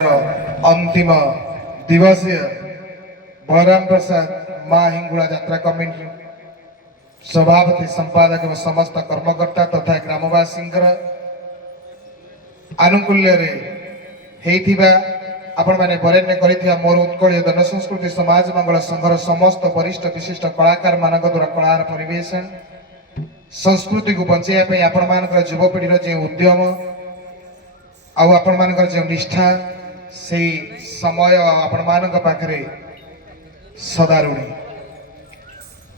अंतिम दिवसीय बलराम प्रसाद माँ हिंगुड़ा यात्रा कमिटी सभापति संपादक एवं समस्त कर्मकर्ता तथा ग्रामवासी आनुकूल्य आपण मैंने बरेण्य कर मोर उत्कल जन संस्कृति समाज मंगल संघर समस्त वरिष्ठ विशिष्ट कलाकार मान द्वारा कलार परिवेशन संस्कृति को बचाई आपण मान युवपीढ़ी जो उद्यम आपण मान जो निष्ठा से समय आपण मान पाखे सदा ऋणी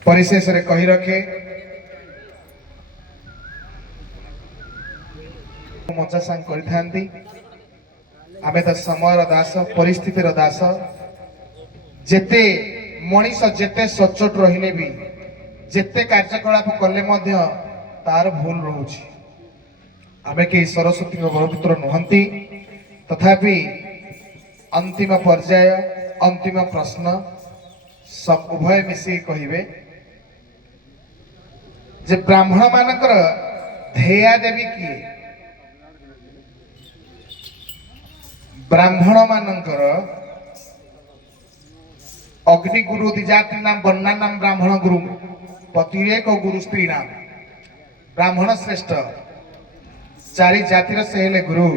परिशेष रे कही रखे मजा सांग करिथांती आमे तो समय दास परिस्थितिर दास जेते मनीष जेते सचोट रहिले भी जेते कार्यकलाप कले मध्य तार भूल रोची आमे के सरस्वती बड़पुत्र नुहंती तथापि अंतिम पर्याय अंतिम प्रश्न सब उभय मिसी कहिबे जे ब्राह्मण मानकर धेया देवी किए ब्राह्मण मानकर अग्नि गुरु दिजाति नाम बन्ना नाम ब्राह्मण गुरु पतिरेक गुरु स्त्री नाम ब्राह्मण श्रेष्ठ चारि जातिर से हेले गुरु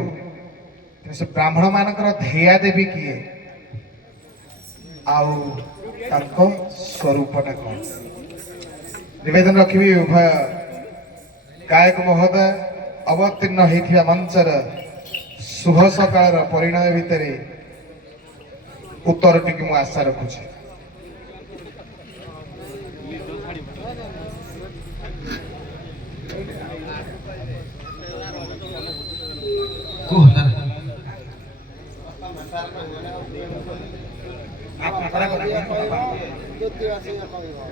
से ब्राह्मण मानकर धेया देवी किए आउ तांको स्वरूपटा कौन निवेदन रखी उभय गायक महोदय अवतीर्ण होता मंचर शुभ सकाल परिणय भितर उत्तर टी मु आशा रखुची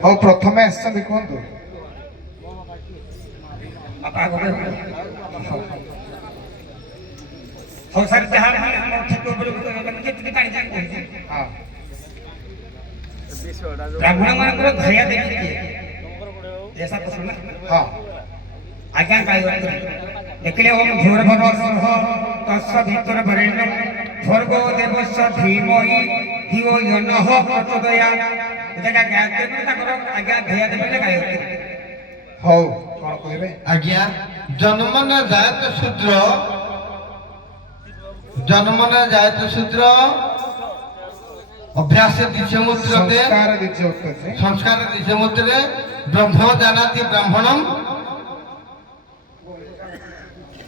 हाँ प्रथम आसछन्ति कहतु ब्राह्मण मानकर धैर्य देखिए ऐसा तो सुना हाँ आज्ञा काय देखले ओम भूर्भुवः तस्य भीतर वरेण्यं भर्गो देवस्य धीमहि धियो यो नः प्रचोदयात् एटा गायत्री में ताकर आज्ञा धैर्य देखले गायत्री हौ कोन कहबे आज्ञा जन्मन जायत शूद्र जन्मन जायत शूद्र अभ्यास दिशमुद्रते संस्कार दिशमुद्रे ब्रह्म जानाति ब्राह्मणम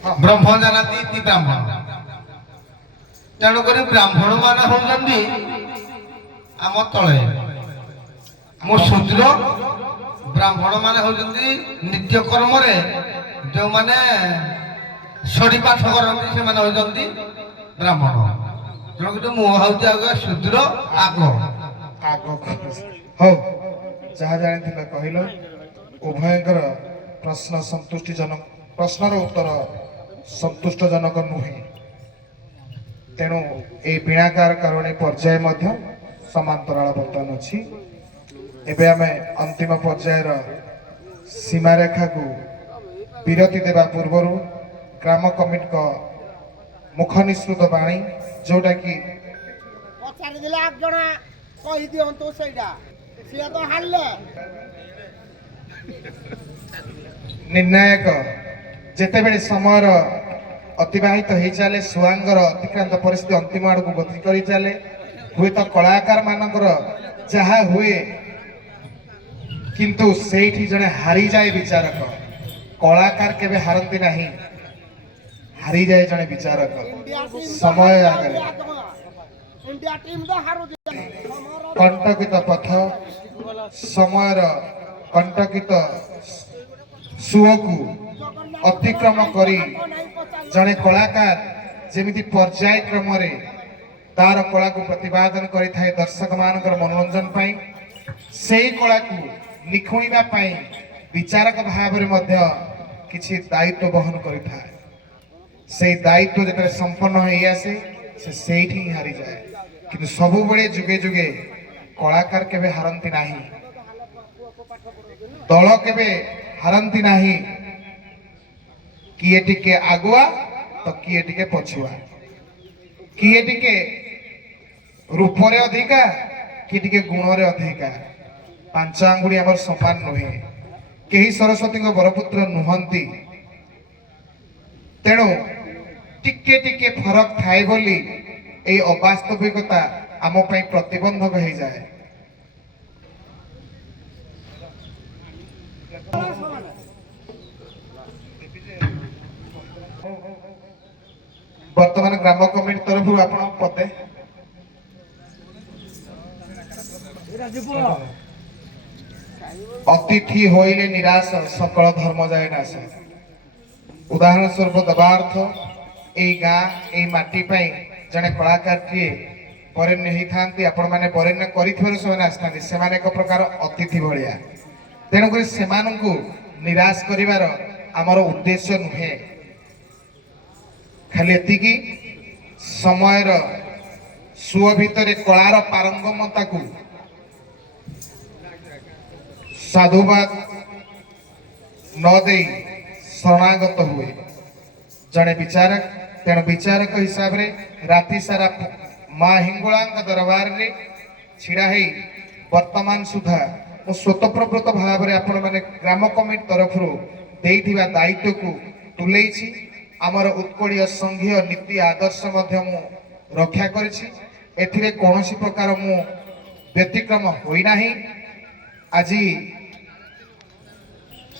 ब्रह्म जानाति इति ब्राह्मण तेणुक ब्राह्मण मान होती आम तले मो शूद्र ब्राह्मण मान होती नित्य कर्म जो माने सड़ी पाठ करती से होती ब्राह्मण तेणुक मुझे आगे शूद्र आग आग हौ जहाँ जानी कहल उभयकर प्रश्न संतुष्टिजनक प्रश्नर उत्तर संतुष्टजनक नुहे तेणु ए वीणाकार कारणी पर्याय मध्य समांतराल बर्तन अच्छी एबे आमे अंतिम पर्यायर सीमारेखा को विरति देवा पूर्व ग्राम कमिटी का मुख निश्रुत बाणी जोटा कि निर्णायक जेतेबेले समय अतिबाहित हो चले सुआंगर अतिक्रांत परिस्थिति अंतिम आड़ को गति कर चले हुए तो कलाकार मानकर जहाँ हुए किंतु सेठी जने हारी जाए विचारक कलाकार केबे हारती नहीं हारी जाए जने विचारक समय आगे कंटकित पथ समय कंटकित सुओ को अतिक्रम करी जने कलाकार जेमिति पर्याय क्रम रे तार कला को प्रतिपादन करिथाय दर्शक मानकर मनोरंजन पाई सेही कला को निखुणीबा पाई विचारक भाव रे मध्य किछि दायित्व बहन करिथाय से दायित्व जतरे संपन्न होई आसे से सेठी ही हारी जाए किंतु सबु बेले जुगे जुगे कलाकार केबे हारंती नाही दल केबे हारंती नाही किए टिके आगुआ तो किए टिके पछुआ किए टिके रूपरे अधिका कि टिके गुणरे अधिका पांच आंगुड़ी आमर समान नुहे केही सरस्वती बरपुत्र नुहंती तेणु टिके टिके फरक थाए बोली ए अवास्तविकता आम पई प्रतिबंधक हो जाए। वर्तमान ग्राम कमिटी तरफ आपण पते अतिथि होइले निराश सकल धर्म जाए नाश। उदाहरण स्वरूप दबार्थ ए गाँ ए माटी पई जने कलाकार टीए बरेण्य होता आपण मैंने बरेण्य कर से एक प्रकार अतिथि भाया तेणुक से निराश कर आमर उद्देश्य नुहे खाली एतिकी समय सुअ भितर कलार पारंगमता को साधुवाद न दे शरणागत हुए जड़े विचारक तेणु विचारक हिसाब रे राति सारा माँ हिंगुला दरबार रे छिड़ा है वर्तमान सुधा मु स्वतःप्रवृत्त भाव में आपण मैंने ग्राम कमिटी तरफ देइथिबा दायित्व को तुलेछि आमर उत्कड़ीय संघीय नीति आदर्श रक्षा करिछि एथिरे कौनसी प्रकार मु व्यतिक्रम होई नाही। आज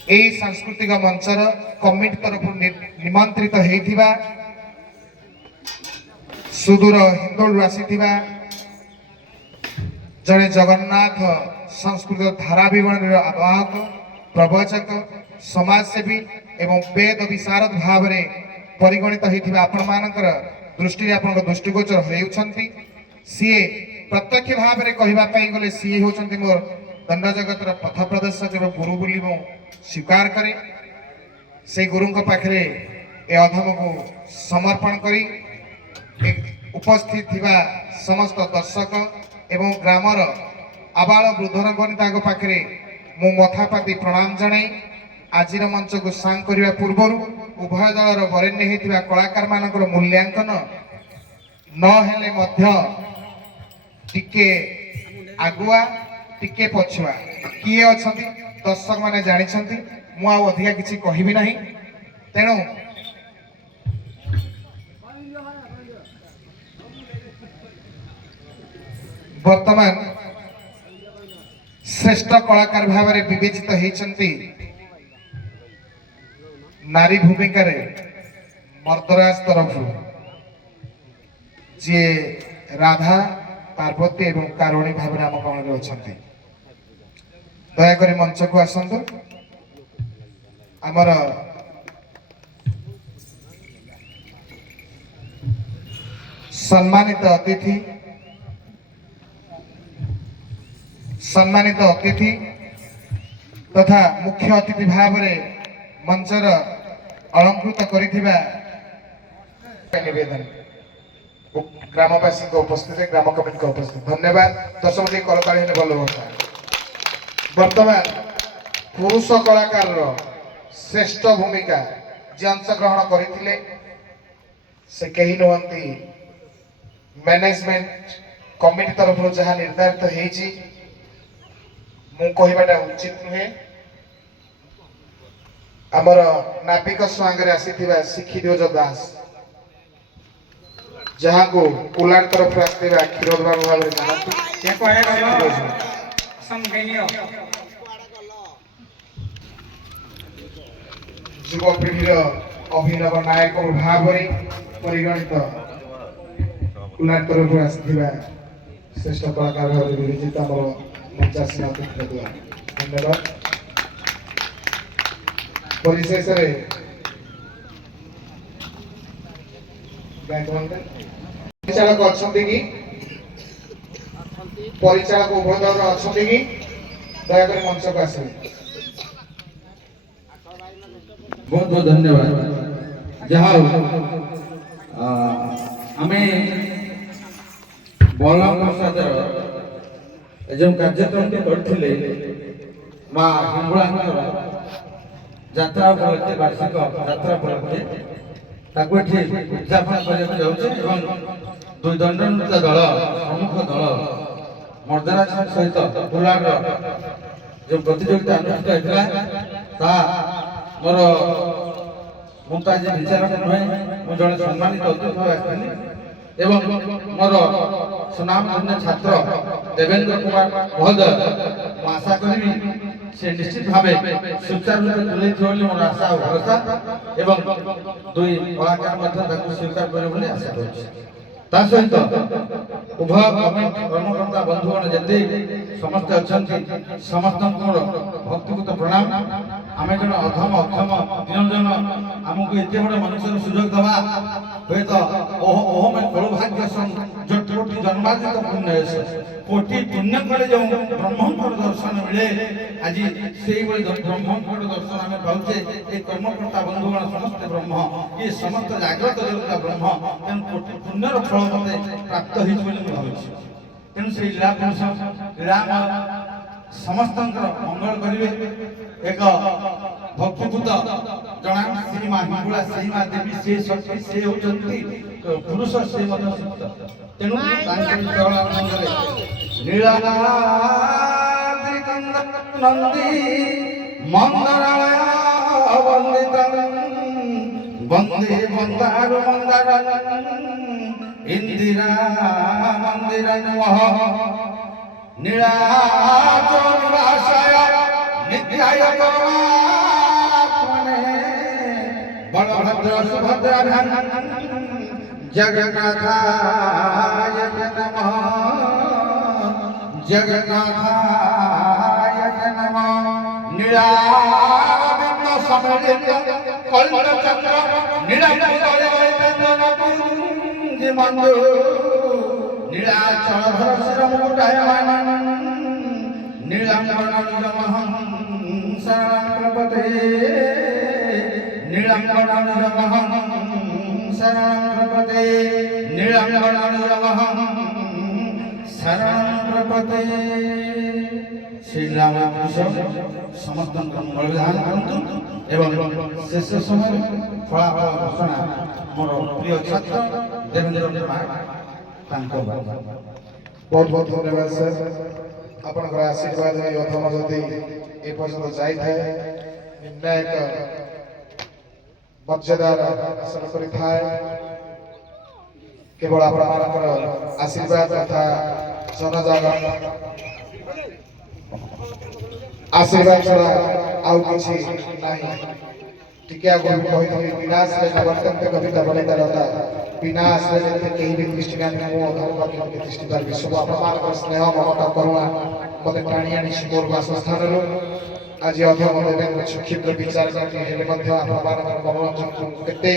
यही सांस्कृतिक मंचर कमिटी तरफ निमंत्रित होइथिबा सुदूर हिंदोल आसीथिबा जड़े जगन्नाथ संस्कृत धारा विवरण आवाहक प्रवचक समाजसेवी एवं वेद विशारद भाव में परिगणित होता आपण मानकर दृष्टि आपण दृष्टिगोचर होउछंती सीए प्रत्यक्ष भाव में कहवाई गले सीए होउछंती मोर दंड जगतर पथ प्रदर्शक एवं गुरु बोली मु स्वीकार करे से गुरु पाखे ए अधम को समर्पण करी उपस्थित थिबा समस्त दर्शक एवं ग्रामर आबाल वृद्धर बनिता पाखे मु मथापाति प्रणाम जनाई आज मंच को सांग करने पूर्व उभय दलर बरेण्य होता कलाकार मान मूल्यांकन न टिके आगुआ टिके पछुआ किए अच्छा दर्शक मैंने जानी मु अधिका किसी कहबी ना तेणु वर्तमान श्रेष्ठ कलाकार भाव में विवेचित होती नारी भूमिका रे मर्दराज तरफ जी राधा पार्वती एवं कारुणी भाव में आम गण में अच्छा दयाक मंच को आसतु आमर सम्मानित अतिथि तथा मुख्य अतिथि भाव में मंचर अलंकृत करिथिबा निवेदन ग्रामवासी को उपस्थित ग्राम कमिटी को उपस्थित धन्यवाद दशमती कलकाली भल होता। वर्तमान पुरुष कलाकार श्रेष्ठ भूमिका जी अंशग्रहण करते से कहीं नुहंती मैनेजमेंट कमिटी तरफ जहाँ निर्धारित होती मु कहवाटा उचित नुहे आमर नापिक स्वांग आसीथिबा शिखिदेव दास जहाँ को कुलार तरफ आसथिबा क्षीरोद बाबू भाव युवपीढ़ीर अभिनव नायक भाव में परिगणित कुलार तरफ आसथिबा श्रेष्ठ कलाकार भाव विवेचित आमर मंचासीन अतिथि धन्यवाद। परिशेष परिचालक अच्छा कि परिचालक उभय दल अच्छा कि दयाक मंच को आस बहुत बहुत धन्यवाद जहाँ आम बलराम प्रसाद जो कार्यक्रम करते माँ हिंगुला यात्रा उपलक्षे वार्षिक यात्रा उपलक्षे उद्यापन करने ଦୁଇ ଦଣ୍ଡନୃତ୍ୟ ଦଳ ପ୍ରମୁଖ ଦଳ ମର୍ଦ୍ଦରାଜ ସହିତ କୁଲାର ଯେଉଁ ପ୍ରତିଯୋଗିତା ଅନୁଷ୍ଠିତ ହେଇଥିଲା ତାହା ମୋର ମୁଁ ତ ଆଜି ବିଚାରକ ନୁହେଁ, ମୁଁ ଜଣେ ସମ୍ମାନିତ ଅତିଥି ଭାବେ ଆସିଥିଲି ଏବଂ ମୋର ସୁନାମଧନ୍ୟ ଛାତ୍ର ଦେବେନ୍ଦ୍ର କୁମାର ମହୋଦୟ ମୁଁ ଆଶା କରିବି ସେ ନିଶ୍ଚିତ ଭାବେ ସୁଚାରୁ ରୂପେ ତୁଲେଇଥିବ ବୋଲି ମୋର ଆଶା ଓ ଭରସା ଏବଂ ଦୁଇ କଳାକାର ମଧ୍ୟ ତାକୁ ସ୍ୱୀକାର କରିବେ ବୋଲି ଆଶା କରୁଛି। ତା ସହିତ ଉଭୟ କମିଟି କର୍ମକର୍ତ୍ତା ବନ୍ଧୁଗଣ ଯେତେ ସମସ୍ତେ ଅଛନ୍ତି ସମସ୍ତଙ୍କୁ ମୋର ଭକ୍ତିପୂତ ପ୍ରଣାମ। ଆମେ ଜଣେ ଅଧମ ଅକ୍ଷମ ନିରଞ୍ଜନ ଆମକୁ ଏତେ ବଡ଼ ମନୁଷ୍ୟର ସୁଯୋଗ ଦେବା ହୁଏତ ଓହମ କଳଭାଗ୍ୟ କୋଟି ଜନ୍ମାର୍ଜିତ ପୁଣ୍ୟ କୋଟି ପୁଣ୍ୟ କଲେ ଯେଉଁ ବ୍ରହ୍ମଙ୍କର ଦର୍ଶନ ମିଳେ ଆଜି ସେଇଭଳି ବ୍ରହ୍ମଙ୍କର ଦର୍ଶନ ଆମେ ପାଉଛେ। ଏ କର୍ମକର୍ତ୍ତା ବନ୍ଧୁଗଣ ସମସ୍ତେ ବ୍ରହ୍ମ, ଇଏ ସମସ୍ତ ଜାଗ୍ରତ ଜଗତ ବ୍ରହ୍ମ, ତେଣୁ କୋଟି ପୁଣ୍ୟର ଫଳ ମତେ ପ୍ରାପ୍ତ ହେଇଛି ବୋଲି ମୁଁ ଭାବୁଛି। ତେଣୁ ସେଇ ଲୀଳା ପୁରୁଷ ରାମ ସମସ୍ତଙ୍କର ମଙ୍ଗଳ କରିବେ। ଏକ ଭକ୍ତିପୂତ ଜଣା ଶ୍ରୀ ମା ହିଙ୍ଗୁଳା, ସେଇ ମା ଦେବୀ, ସେ ଶକ୍ତି, ସେ ହେଉଛନ୍ତି ପୁରୁଷ, ସେ ମଧ୍ୟ ସତ୍ୟ। ତେଣୁ ତାଙ୍କ ଚରଣ ମଙ୍ଗଳରେ ନୀଳାଦ୍ରି ନନ୍ଦୀ ମନ୍ଦରାଳୟ ବନ୍ଦିତ ବନ୍ଦେ ମନ୍ଦାର ମନ୍ଦାର ଇନ୍ଦିରା ମନ୍ଦିର ନମଃ নীলাচল নিবাসায় নিত্যায় পরমাত্মনে বলভদ্র সুভদ্রাভ্যাং জগন্নাথায় নমঃ জগন্নাথায় নমঃ নীলাবিন্দ সম্মিলিত কল্পচক্র নীলাচল মঞ্জু নীলাচল ধর মুকুটায়মান নীলাম্বরমহং শরণং প্রপদে নীলাম্বরমহং শরণং প্রপদে নীলাম্বরমহং শরণং প্রপদে। শ্রীরাম সমস্তଙ୍କ ମଙ୍ଗଳ ବିଧାନ କରନ୍ତୁ ଏବଂ ଶେଷ ସମୟ ଫଳାଫଳ ଘୋଷଣା ମୋର ପ୍ରିୟ ଛାତ୍ର ଦେବେନ୍ଦ୍ର କୁମାର ତାଙ୍କ ବହୁତ ବହୁତ ଧନ୍ୟବାଦ ସାର୍। ଆପଣଙ୍କର ଆଶୀର୍ବାଦ ଏଇ ଅଧମ ଯଦି ଏ ପର୍ଯ୍ୟନ୍ତ ଯାଇଥାଏ ନିର୍ଣ୍ଣାୟକ ମର୍ଯ୍ୟାଦାର ହାସଲ କରିଥାଏ। କେବଳ ଆପଣମାନଙ୍କର ଆଶୀର୍ବାଦ ତଥା ଜନଜାଗରଣ ଆଶୀର୍ବାଦ ଛଡ଼ା ଆଉ କିଛି ନାହିଁ। ଟିକେ ଆଗରୁ କହିଥିଲି ବିନାଶରେ ନବର୍ତ୍ତନ୍ତେ କବିତା ବନିତାରତା ବିନାଶରେ ଯେତେ କେହି ବି ଦୃଷ୍ଟି ନାହିଁ, ମୁଁ ଅଧମ କେମିତି ଦୃଷ୍ଟି ପାରିବି। ସବୁ ଆପଣମାନଙ୍କର ସ୍ନେହ ମମତା କରୁଣା ମୋତେ ଟାଣି ଆଣିଛି ମୋର ବାସସ୍ଥାନରୁ। ଆଜି ଅଧମ ଦେବେନ୍ଦ୍ର ସୁକ୍ଷିଦ୍ର ବିଚାରକ ହେଲେ ମଧ୍ୟ ଆପଣମାନଙ୍କର ମନୋରଞ୍ଜନକୁ କେତେ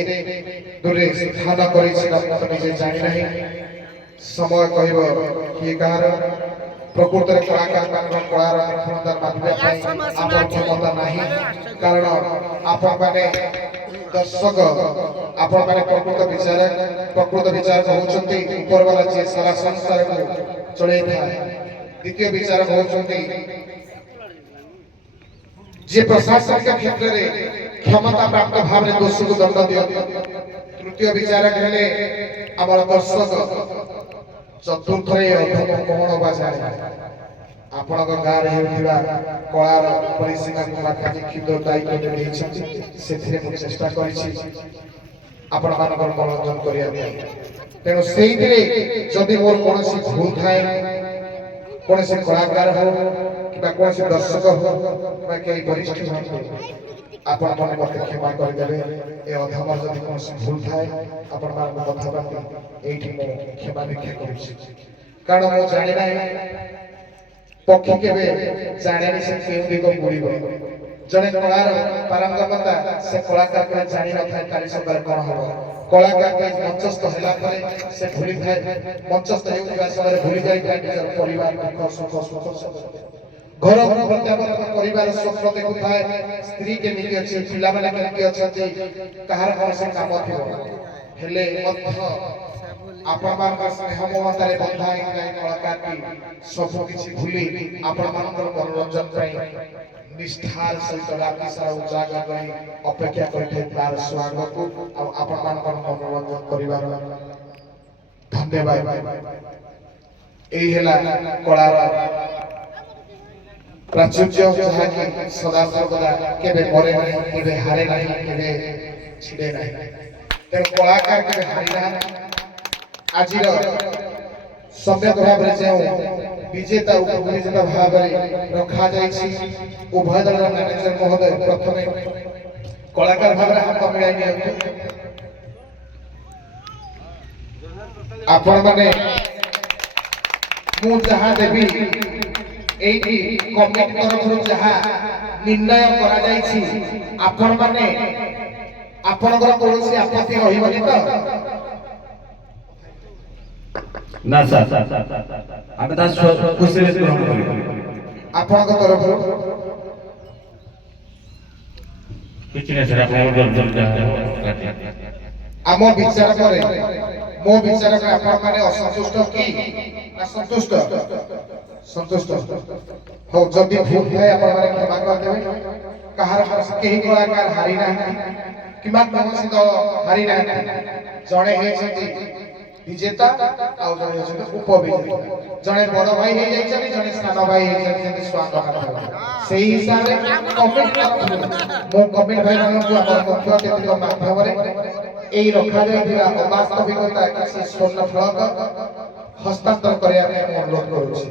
ଦୂରରେ ସ୍ଥାନ କରିଛି ମୁଁ ତ ନିଜେ ଜାଣିନାହିଁ। ସମୟ କହିବ କିଏ କାହାର। ପ୍ରକୃତରେ କଳାକାରମାନଙ୍କ କଳାର ନିପୁଣତା ମାପିବା ପାଇଁ ଆମର କ୍ଷମତା ନାହିଁ, କାରଣ ଆପଣମାନେ ଦର୍ଶକ, ଆପଣମାନେ ପ୍ରକୃତ ବିଚାରକ ହେଉଛନ୍ତି ଉପରବାଲା ଯିଏ ସାରା ସଂସାରକୁ ଚଳେଇଥାଏ। ଦ୍ୱିତୀୟ ବିଚାରକ ହେଉଛନ୍ତି ଯିଏ ପ୍ରଶାସନିକ କ୍ଷେତ୍ରରେ କ୍ଷମତା ପ୍ରାପ୍ତ ଭାବରେ ଦୋଷୀକୁ ଦଣ୍ଡ ଦିଅନ୍ତି। ତୃତୀୟ ବିଚାରକ ହେଲେ ଆମର ଦର୍ଶକ। ଚତୁର୍ଥରେ ଅଧମ କଣ ବା ଜାଣେ। ଆପଣଙ୍କ ଗାଁରେ ହେଉଥିବା କଳାର ପରିସୀମାକୁ ମାଖାଜି କ୍ଷୁଦ୍ର ଦାୟିତ୍ୱ ଦେଇଛନ୍ତି, ସେଥିରେ ମୁଁ ଚେଷ୍ଟା କରିଛି ଆପଣମାନଙ୍କର ମନୋରଞ୍ଜନ କରିବା ପାଇଁ। ତେଣୁ ସେଇଥିରେ ଯଦି ମୋର କୌଣସି ଭୁଲ ଥାଏ, କୌଣସି କଳାକାର ହଉ କିମ୍ବା କୌଣସି ଦର୍ଶକ ହଉ କିମ୍ବା କେହି ବରିଷ୍ଠ ହୁଅନ୍ତୁ, ଆପଣମାନେ ମୋତେ କ୍ଷମା କରିଦେବେ। ଏ ଅଧମର ଯଦି କୌଣସି ଭୁଲ ଥାଏ ଆପଣମାନଙ୍କ କଥା ପ୍ରତି ଏଇଠି ମୁଁ କ୍ଷମା ଭିକ୍ଷା କରୁଛି। କାରଣ ମୁଁ ଜାଣିନାହିଁ ପକ୍ଷୀ କେବେ ଜାଣେନି ସେ କେଉଁ ଦିଗ ବୁଡ଼ିବ। ଜଣେ କଳାର ପାରଙ୍ଗମତା ସେ କଳାକାର କେବେ ଜାଣିନଥାଏ କାଲି ସକାଳେ କଣ ହବ। କଳାକାର ମଞ୍ଚସ୍ଥ ହେଲା ପରେ ସେ ଭୁଲିଥାଏ, ମଞ୍ଚସ୍ଥ ହେଉଥିବା ସମୟରେ ଭୁଲି ଯାଇଥାଏ ନିଜର ପରିବାର ଦୁଃଖ ସୁଖ ଘର ପ୍ରତ୍ୟାବର୍ତ୍ତନ କରିବାର ସ୍ୱପ୍ନ ଦେଖୁଥାଏ। ସ୍ତ୍ରୀ କେମିତି ଅଛି, ପିଲାମାନେ କେମିତି ଅଛନ୍ତି, କାହାର କୌଣସି କାମ ଥିବ। ହେଲେ ମଧ୍ୟ ଆପଣମାନଙ୍କ ସ୍ନେହ ମମତାରେ ବନ୍ଧା ହେଇଥିବା ଏ କଳାକାରଟି ସବୁ କିଛି ଭୁଲି ଆପଣମାନଙ୍କର ମନୋରଞ୍ଜନ ପାଇଁ ନିଷ୍ଠାର ସହିତ ରାତି ସାରା ଉଜାଗର ରହି ଅପେକ୍ଷା କରିଥାଏ ତାର ସ୍ୱାଗତକୁ ଆଉ ଆପଣମାନଙ୍କର ମନୋରଞ୍ଜନ କରିବାର ଧନ୍ୟବାଦ। ଏଇ ହେଲା କଳାର ପ୍ରାଚୁର୍ଯ୍ୟ, ଯାହାକି ସଦାସର୍ବଦା କେବେ ମରେ ନାହିଁ, କେବେ ହାରେ ନାହିଁ, କେବେ ଛିଡ଼େ ନାହିଁ। ତେଣୁ କଳାକାର କେବେ ହାରିନାହାନ୍ତି। ଆଜିର ସମ୍ୟକ ଭାବରେ ଯେଉଁ ବିଜେତା ଉପବିଜେତା ଭାବରେ ରଖାଯାଇଛି, ଉଭୟ ଦଳର ମ୍ୟାନେଜର ମହୋଦୟ ପ୍ରଥମେ କଳାକାର ଭାବରେ ହାତ ମିଳାଇ ନିଅନ୍ତୁ। ଆପଣମାନେ ମୁଁ ଯାହା ଦେବି ଏଇଠି କମିଟି ତରଫରୁ ଯାହା ନିର୍ଣ୍ଣୟ କରାଯାଇଛି, ଆପଣମାନେ ଆପଣଙ୍କର କୌଣସି ଆପତ୍ତି ରହିବନି ତ? ନା ସାର୍, ଆମେ ତା ଖୁସିରେ ଗ୍ରହଣ କରିବୁ। ଆପଣଙ୍କ ତରଫରୁ କିଛି ନାହିଁ ସାର୍, ଆମ ବିଚାର ପରେ ମୋ ବିଚାର ପରେ ଆପଣମାନେ ଅସନ୍ତୁଷ୍ଟ କି ନା ସନ୍ତୁଷ୍ଟ? ସନ୍ତୁଷ୍ଟ। ହଉ, ଯଦି ଭୁଲ ଥାଏ ଆପଣମାନେ କ୍ଷମା କରିଦେବେ। କାହାର କେହି କଳାକାର ହାରି ନାହାନ୍ତି କିମ୍ବା କୌଣସି ଦଳ ହାରି ନାହାନ୍ତି। ଜଣେ ହେଇଛନ୍ତି ବିଜେତା ଆଉ ଜଣେ ହେଉଛନ୍ତି ଉପବିଜେତା। ଜଣେ ବଡ ଭାଇ ହେଇଯାଇଛନ୍ତି, ଜଣେ ସାନ ଭାଇ ହେଇଛନ୍ତି, ଯେମିତି ସ୍ୱାଗତ। ସେଇ ହିସାବରେ କମିଟି ତରଫରୁ ମୁଁ କମିଟି ଭାଇମାନଙ୍କୁ ଆମର ମୁଖ୍ୟ ଅତିଥିଙ୍କ ମାଧ୍ୟମରେ এই ରଖାଯାଇଥିବା ଅବାସ୍ତବିକତା କିଛି ସ୍ୱର୍ଣ୍ଣ ଫଳକ ହସ୍ତାନ୍ତର କରିବା ପାଇଁ ମୁଁ ଅନୁରୋଧ କରୁଛି।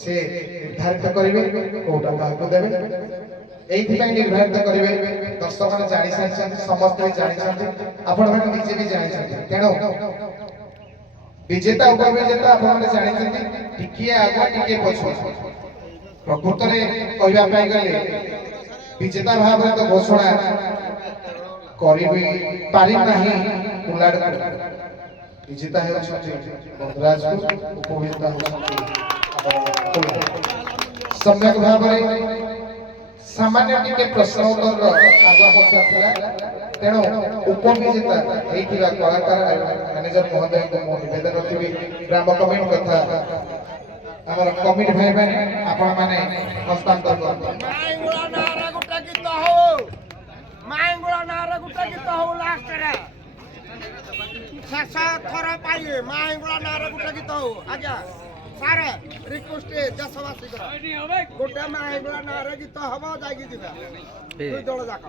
ସେ ନିର୍ଦ୍ଧାରିତ କରିବେ କୋଉଟା କାହାକୁ ଦେବେ। এইଥିପାଇଁ ନିର୍ଦ୍ଧାରିତ କରିବେ। ଦର୍ଶକମାନେ ଜାଣି ସାରିଛନ୍ତି, ସମସ୍ତେ ଜାଣିଛନ୍ତି, ଆପଣମାନେ ନିଜେ ବି ଜାଣିଛନ୍ତି। ତେଣୁ ବିଜେତା ଉପବିଜେତା ଆପଣମାନେ ଜାଣିଛନ୍ତି, ଟିକିଏ ଆଗୁଆ ଟିକିଏ ପଛୁଆ। ପ୍ରକୃତରେ କହିବା ପାଇଁ ଗଲେ ବିଜେତା ଭାବରେ ତ ଘୋଷଣା କରିବି ପାରିନାହିଁ କୁଲାଡକୁ। ବିଜେତା ହେଉଛନ୍ତି ମଦ୍ରାଜକୁ, ଉପବିଜେତା ହେଉଛନ୍ତି ସମ୍ୟକ ଭାବରେ ସାମାନ୍ୟ ଟିକେ ପ୍ରଶ୍ନ ଉତ୍ତରର ଆଗୁଆ ପଛୁଆ ଥିଲା। ତେଣୁ ଉପବିଜେତା ହେଇଥିବା କଳାକାର ମ୍ୟାନେଜର ମହୋଦୟଙ୍କୁ ମୁଁ ନିବେଦନ ରଖିବି, ଗ୍ରାମ କମିଟି ତଥା ଆମର କମିଟି ଭାଇମାନେ ଆପଣମାନେ ହସ୍ତାନ୍ତର କରନ୍ତୁ। ମାଇଙ୍ଗୁଳା ନାଁରେ ଗୋଟେ ଗୀତ ହଉ ଲାଷ୍ଟରେ ଶେଷ ଥର ପାଇଁ ମାଇଙ୍ଗୁଳା ନାଁରେ ଗୋଟେ ଗୀତ ହଉ। ଆଜ୍ଞା ସାର୍ ରିକ୍ୱେଷ୍ଟ ଦେଶବାସୀଙ୍କର ଗୋଟେ ମାଇଙ୍ଗୁଳା ନାଁରେ ଗୀତ ହବ, ଯାଇକି ଯିବା ଦୁଇ ଦଳ ଯାକ।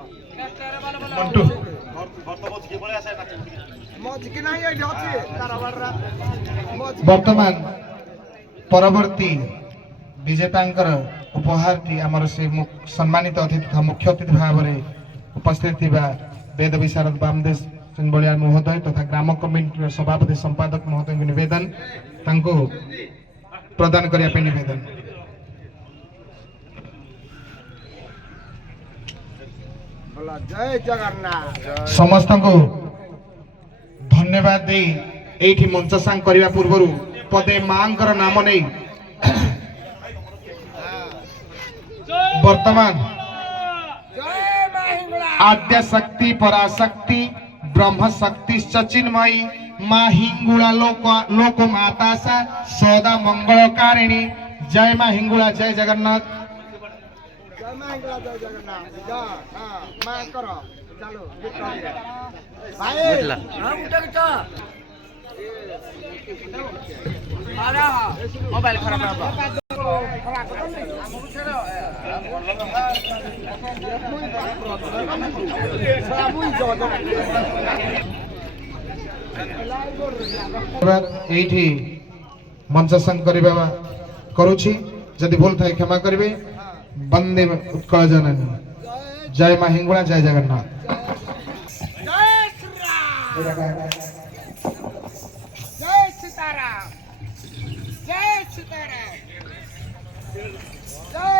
ମଜିକି ନାହିଁ ଏଇଠି ଅଛି କାରବାରରା। ବର୍ତ୍ତମାନ ପରବର୍ତ୍ତୀ ବିଜେତାଙ୍କର ଉପହାରଟି ଆମର ସେ ସମ୍ମାନିତ ଅତିଥି ତଥା ମୁଖ୍ୟ ଅତିଥି ଭାବରେ ଉପସ୍ଥିତ ଥିବା ବେଦ ବିଶାରଦ ବାମଦେବ ସିଂବଳିଆ ମହୋଦୟ ତଥା ଗ୍ରାମ କମିଟିର ସଭାପତି ସମ୍ପାଦକ ମହୋଦୟଙ୍କୁ ନିବେଦନ, ତାଙ୍କୁ ପ୍ରଦାନ କରିବା ପାଇଁ ନିବେଦନ। ଜୟ ଜଗନ୍ନାଥ। ସମସ୍ତଙ୍କୁ ଧନ୍ୟବାଦ ଦେଇ ଏଇଠି ମଞ୍ଚ ସାଙ୍ଗ କରିବା ପୂର୍ବରୁ ପଦେ ମାଙ୍କର ନାମ ନେଇ ବର୍ତ୍ତମାନ आद्य शक्ति पराशक्ति ब्रह्म शक्ति चिन्मयी माँ हिंगुला लोक माता सा सदा मंगलकारिणी। जय माँ हिंगुला, जय जगन्नाथ। जय मां हिंगुला, जय जगन्नाथ। जा हां मां करो चलो भाई हां उठा किता आरा मोबाइल खराब है। এইଠି मंच संग କରିବା କରୁଛି, ଯଦି ଭୁଲ ଥାଏ କ୍ଷମା କରିବେ। ବନ୍ଦେ ଉତ୍କଳ ଜନନୀ। जय मां हिंगुला, जय जगन्नाथ। जय श्री राम, जय सीताराम, जय सीताराम, जय